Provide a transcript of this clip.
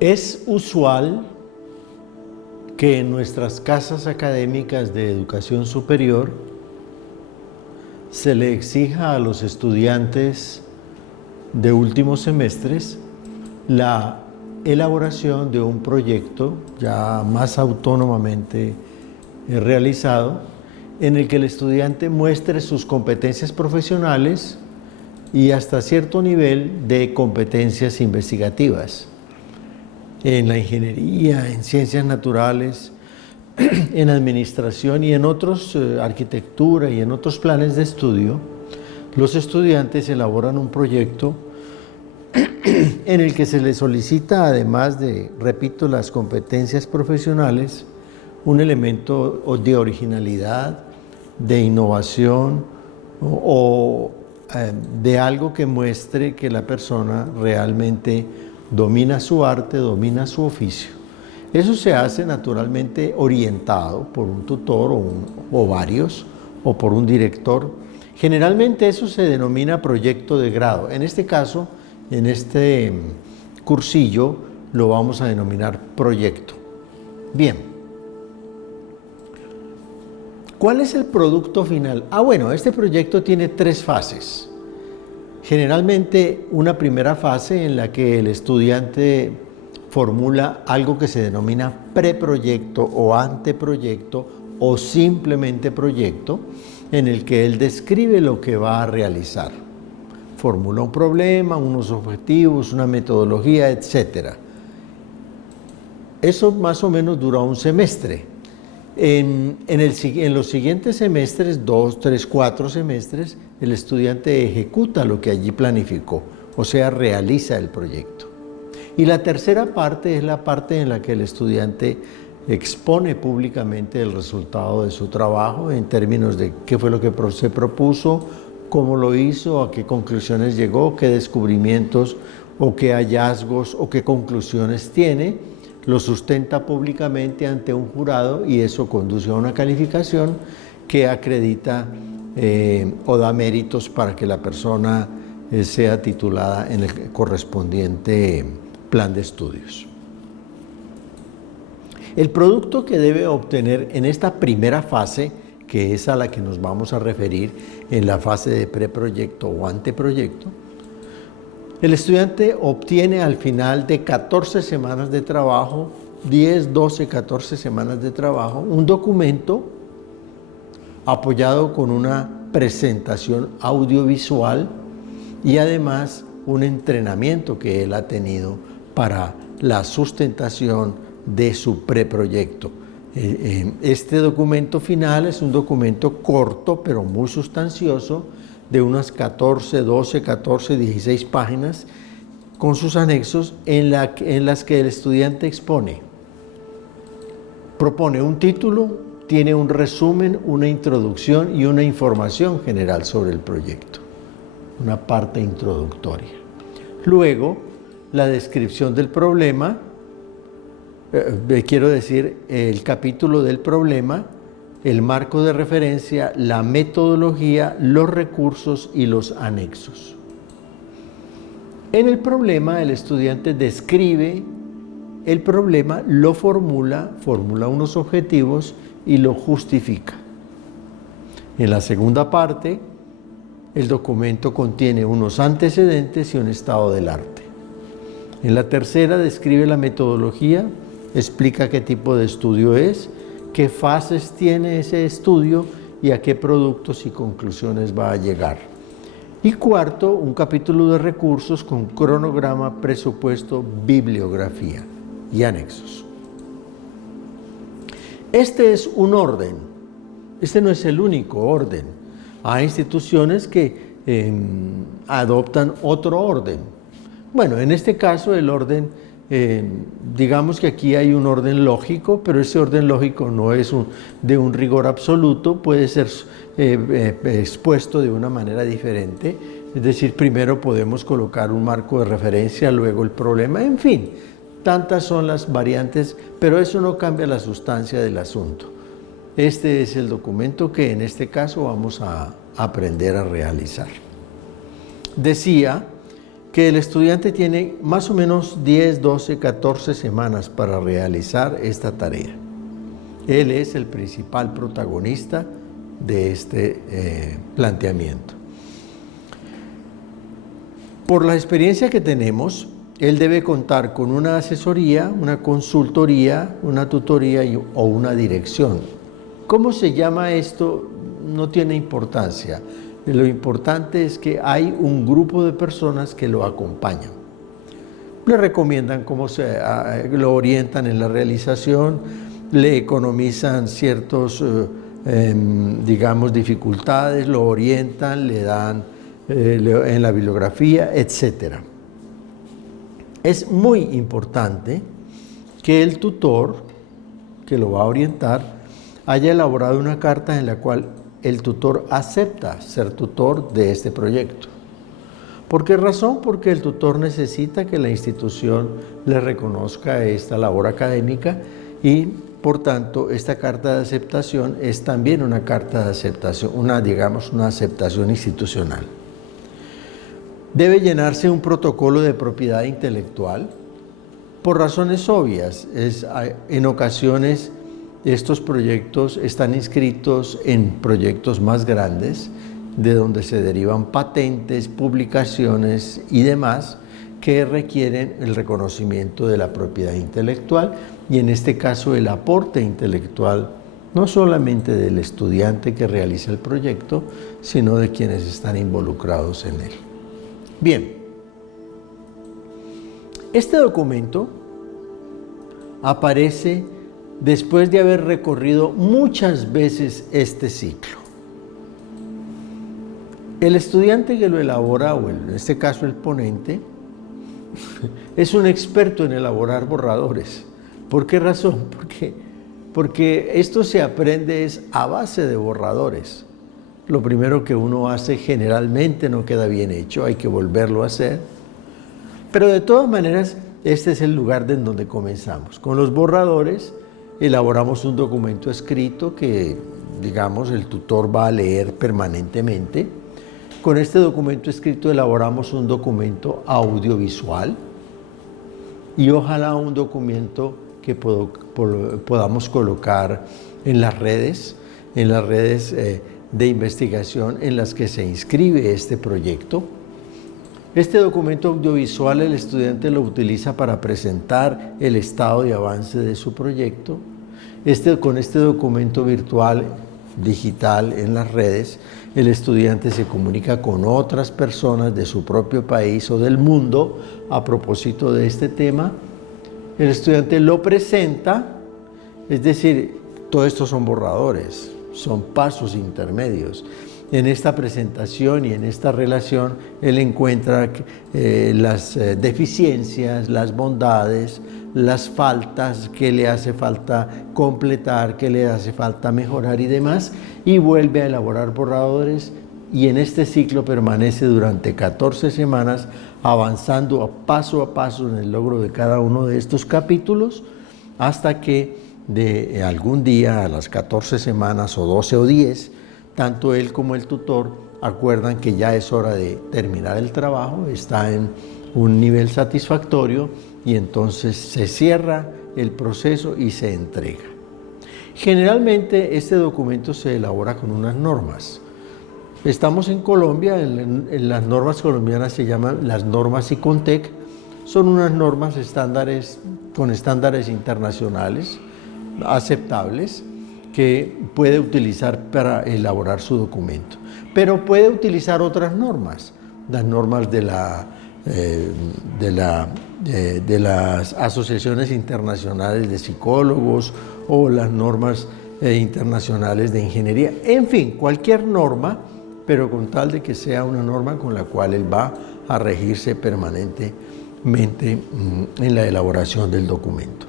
Es usual que en nuestras casas académicas de educación superior se le exija a los estudiantes de últimos semestres la elaboración de un proyecto ya más autónomamente realizado, en el que el estudiante muestre sus competencias profesionales y hasta cierto nivel de competencias investigativas en la ingeniería, en ciencias naturales, en administración y en otros, arquitectura y en otros planes de estudio. Los estudiantes elaboran un proyecto en el que se les solicita, además de, repito, las competencias profesionales, un elemento de originalidad, de innovación o de algo que muestre que la persona realmente domina su arte, domina su oficio. Eso se hace naturalmente orientado por un tutor o varios, o por un director. Generalmente eso se denomina proyecto de grado. En este caso, en este cursillo, lo vamos a denominar proyecto. Bien. ¿Cuál es el producto final? Bueno, este proyecto tiene 3 fases. Generalmente una primera fase en la que el estudiante formula algo que se denomina preproyecto o anteproyecto o simplemente proyecto, en el que él describe lo que va a realizar. Formula un problema, unos objetivos, una metodología, etc. Eso más o menos dura un semestre. En los siguientes semestres, 2, 3, 4 semestres, el estudiante ejecuta lo que allí planificó, o sea, realiza el proyecto. Y la tercera parte es la parte en la que el estudiante expone públicamente el resultado de su trabajo en términos de qué fue lo que se propuso, cómo lo hizo, a qué conclusiones llegó, qué descubrimientos o qué hallazgos o qué conclusiones tiene, lo sustenta públicamente ante un jurado y eso conduce a una calificación que acredita o da méritos para que la persona sea titulada en el correspondiente plan de estudios. El producto que debe obtener en esta primera fase, que es a la que nos vamos a referir en la fase de preproyecto o anteproyecto, el estudiante obtiene al final de 14 semanas de trabajo, 10, 12, 14 semanas de trabajo, un documento apoyado con una presentación audiovisual y además un entrenamiento que él ha tenido para la sustentación de su preproyecto. Este documento final es un documento corto pero muy sustancioso, de unas 14, 12, 14, 16 páginas, con sus anexos en las que el estudiante propone un título, tiene un resumen, una introducción y una información general sobre el proyecto, una parte introductoria. Luego, la descripción del problema, quiero decir, el capítulo del problema, el marco de referencia, la metodología, los recursos y los anexos. En el problema, el estudiante describe el problema, lo formula unos objetivos y lo justifica. En la segunda parte, el documento contiene unos antecedentes y un estado del arte. En la tercera, describe la metodología, explica qué tipo de estudio es, qué fases tiene ese estudio y a qué productos y conclusiones va a llegar. Y cuarto, un capítulo de recursos con cronograma, presupuesto, bibliografía y anexos. Este es un orden. Este no es el único orden. Hay instituciones que adoptan otro orden. Bueno, en este caso el orden, digamos que aquí hay un orden lógico, pero ese orden lógico no es de un rigor absoluto, puede ser expuesto de una manera diferente. Es decir, primero podemos colocar un marco de referencia, luego el problema, en fin, tantas son las variantes, pero eso no cambia la sustancia del asunto. Este es el documento que en este caso vamos a aprender a realizar. Decía que el estudiante tiene más o menos 10, 12, 14 semanas para realizar esta tarea. Él es el principal protagonista de este planteamiento. Por la experiencia que tenemos, él debe contar con una asesoría, una consultoría, una tutoría o una dirección. ¿Cómo se llama esto? No tiene importancia. Lo importante es que hay un grupo de personas que lo acompañan. Le recomiendan lo orientan en la realización, le economizan ciertos, digamos, dificultades, lo orientan, le dan en la bibliografía, etc. Es muy importante que el tutor que lo va a orientar haya elaborado una carta en la cual el tutor acepta ser tutor de este proyecto. ¿Por qué razón? Porque el tutor necesita que la institución le reconozca esta labor académica y, por tanto, esta carta de aceptación es también una carta de aceptación, una aceptación institucional. Debe llenarse un protocolo de propiedad intelectual por razones obvias. En ocasiones estos proyectos están inscritos en proyectos más grandes, de donde se derivan patentes, publicaciones y demás que requieren el reconocimiento de la propiedad intelectual y en este caso el aporte intelectual no solamente del estudiante que realiza el proyecto, sino de quienes están involucrados en él. Bien, este documento aparece después de haber recorrido muchas veces este ciclo. El estudiante que lo elabora, o en este caso el ponente, es un experto en elaborar borradores. ¿Por qué razón? Porque esto se aprende a base de borradores. Lo primero que uno hace generalmente no queda bien hecho, hay que volverlo a hacer. Pero de todas maneras, este es el lugar en donde comenzamos. Con los borradores elaboramos un documento escrito que, digamos, el tutor va a leer permanentemente. Con este documento escrito elaboramos un documento audiovisual y ojalá un documento que podamos colocar en las redes de investigación en las que se inscribe este proyecto. Este documento audiovisual el estudiante lo utiliza para presentar el estado de avance de su proyecto. Con este documento virtual, digital en las redes, el estudiante se comunica con otras personas de su propio país o del mundo a propósito de este tema. El estudiante lo presenta, es decir, todo esto son borradores, son pasos intermedios. En esta presentación y en esta relación, él encuentra las deficiencias, las bondades, las faltas que le hace falta completar, que le hace falta mejorar y demás, y vuelve a elaborar borradores y en este ciclo permanece durante 14 semanas avanzando a paso en el logro de cada uno de estos capítulos hasta que de algún día a las 14 semanas o 12 o 10, tanto él como el tutor acuerdan que ya es hora de terminar el trabajo, está en un nivel satisfactorio y entonces se cierra el proceso y se entrega. Generalmente este documento se elabora con unas normas. Estamos en Colombia, en las normas colombianas se llaman las normas ICONTEC, son unas normas con estándares internacionales aceptables que puede utilizar para elaborar su documento. Pero puede utilizar otras normas, las normas de las asociaciones internacionales de psicólogos o las normas internacionales de ingeniería, en fin, cualquier norma, pero con tal de que sea una norma con la cual él va a regirse permanentemente en la elaboración del documento.